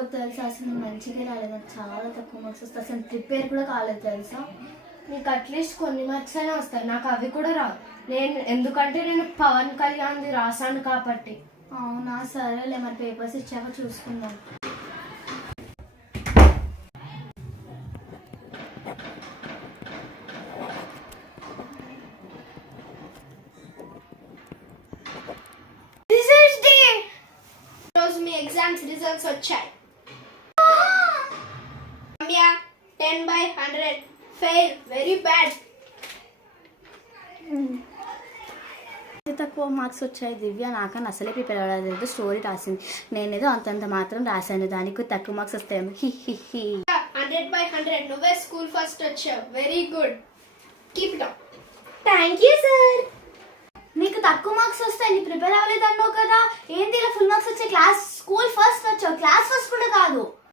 అయిపోతుంది తెలుసా. అసలు మంచిగా రాలేదు, నాకు చాలా తక్కువ మార్క్స్ వస్తాయి. అసలు ప్రిపేర్ కూడా కాలేదు తెలుసా. నీకు అట్లీస్ట్ కొన్ని మార్క్స్ అయినా వస్తాయి, నాకు అవి కూడా రావు. ఎందుకంటే నేను పవన్ కళ్యాణ్ది రాసాను కాబట్టి. అవునా, సరేలే మరి పేపర్స్ ఇచ్చాక చూసుకుందాం. మీ ఎగ్జామ్స్ రిజల్ట్స్ వచ్చాయి. 10/100 ఫెయిల్, వెరీ బ్యాడ్. తక్కువ మార్క్స్ వచ్చాయి. దివ్య నాకన్నా అసలే ప్రిపేర్ అవ్వలేదు, స్టోరీ రాసింది. నేనేదో అంతంత మాత్రం రాశాను, దానికి తక్కువ మార్క్స్ వస్తాయేమో. 100/100 నువ్వే స్కూల్ ఫస్ట్ వచ్చావు, very good, keep it up. Thank you sir. నీకు తక్కువ మార్క్స్ వస్తాయి, నీ ప్రిపేర్ అవ్వలేదు అన్నావు కదా, ఏంటి ఇలా ఫుల్ మార్క్స్ వచ్చాయి? స్కూల్ ఫస్ట్ వచ్చావు, క్లాస్ ఫస్ట్ కూడా